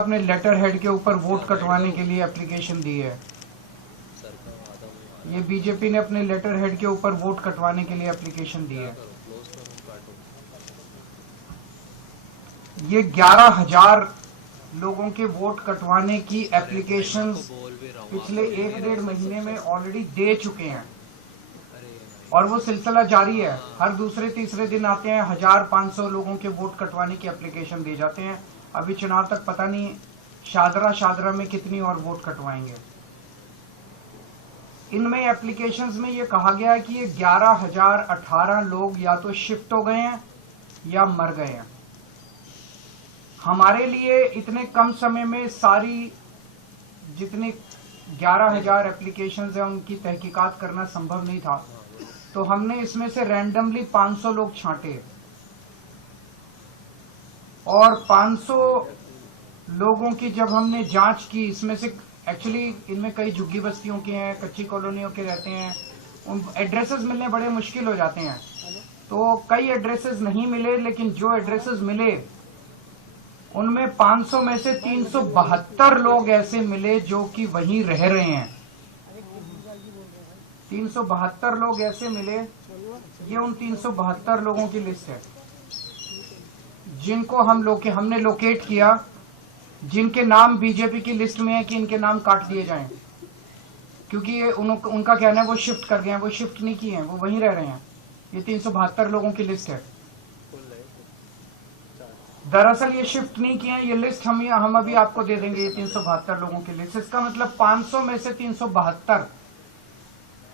अपने letter head के ऊपर वोट कटवाने के लिए एप्लीकेशन दी है। ये बीजेपी ने अपने लेटर हेड के ऊपर वोट कटवाने के लिए एप्लीकेशन दी है। ये 11,000 लोगों के वोट कटवाने की एप्लीकेशन पिछले 1-1.5 महीने में ऑलरेडी दे चुके हैं और वो सिलसिला जारी है। हर दूसरे तीसरे दिन आते हैं 1,500 लोगों के वोट कटवाने की एप्लीकेशन दे जाते हैं। अभी चुनाव तक पता नहीं शादरा में कितनी और वोट कटवाएंगे। इनमें एप्लीकेशंस में ये कहा गया है कि ये 11,018 लोग या तो शिफ्ट हो गए हैं या मर गए हैं। हमारे लिए इतने कम समय में सारी जितनी 11,000 एप्लीकेशंस हैं उनकी तहकीकात करना संभव नहीं था, तो हमने इसमें से रैंडमली 500 लोग छांटे और 500 लोगों की जब हमने जांच की, इसमें से एक्चुअली इनमें कई झुग्गी बस्तियों के हैं, कच्ची कॉलोनियों के रहते हैं, उन एड्रेसेस मिलने बड़े मुश्किल हो जाते हैं। तो कई एड्रेसेस नहीं मिले, लेकिन जो एड्रेसेस मिले उनमें 500 में से 372 लोग ऐसे मिले जो कि वहीं रह रहे हैं। 372 लोग ऐसे मिले। ये उन 372 लोगों की लिस्ट है जिनको हमने लोकेट किया, जिनके नाम बीजेपी की लिस्ट में है कि इनके नाम काट दिए जाएं, क्योंकि ये उनका कहना है वो शिफ्ट कर गए हैं। वो शिफ्ट नहीं किए हैं, वो वहीं रह रहे हैं। ये 372 लोगों की लिस्ट है। दरअसल ये शिफ्ट नहीं किए हैं। ये लिस्ट हम अभी आपको दे देंगे, ये 372 लोगों की लिस्ट। इसका मतलब 500 में से 372,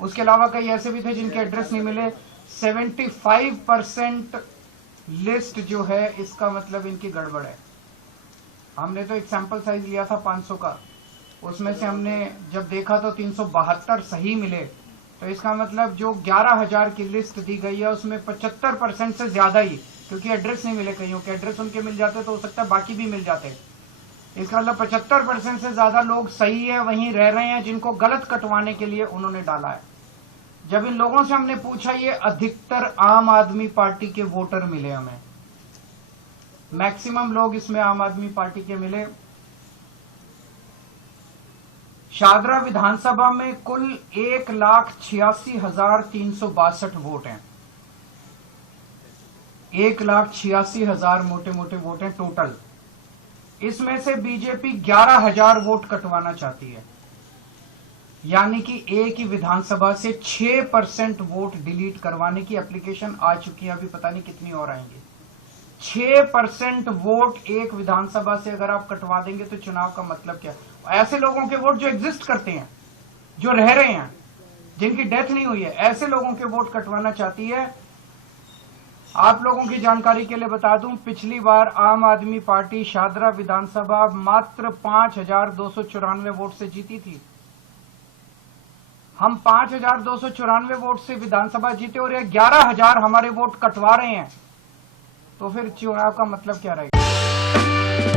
उसके अलावा कई ऐसे भी थे जिनके एड्रेस नहीं मिले। 75% लिस्ट जो है, इसका मतलब इनकी गड़बड़ है। हमने तो एक सैंपल साइज लिया था 500 का, उसमें से हमने जब देखा तो 372 सही मिले। तो इसका मतलब जो 11,000 की लिस्ट दी गई है उसमें 75% से ज्यादा ही, क्योंकि एड्रेस नहीं मिले, कईयों के एड्रेस उनके मिल जाते तो हो सकता है बाकी भी मिल जाते। इसका मतलब 75% से ज्यादा लोग सही है, वहीं रह रहे हैं, जिनको गलत कटवाने के लिए उन्होंने डाला है। जब इन लोगों से हमने पूछा, ये अधिकतर आम आदमी पार्टी के वोटर मिले हमें। मैक्सिमम लोग इसमें आम आदमी पार्टी के मिले। शादरा विधानसभा में कुल 1,86,362 वोट हैं। 1,86,000 मोटे मोटे वोट हैं टोटल। इसमें से बीजेपी 11,000 वोट कटवाना चाहती है, यानी कि एक ही विधानसभा से 6% वोट डिलीट करवाने की एप्लीकेशन आ चुकी है। अभी पता नहीं कितनी और आएंगी। 6% वोट एक विधानसभा से अगर आप कटवा देंगे तो चुनाव का मतलब क्या? ऐसे लोगों के वोट जो एग्जिस्ट करते हैं, जो रह रहे हैं, जिनकी डेथ नहीं हुई है, ऐसे लोगों के वोट कटवाना चाहती है। आप लोगों की जानकारी के लिए बता दूं, पिछली बार आम आदमी पार्टी शादरा विधानसभा मात्र 5,294 वोट से जीती थी। हम 5,294 वोट से विधानसभा जीते और ये 11,000 हमारे वोट कटवा रहे हैं, तो फिर चुनाव का मतलब क्या रहेगा?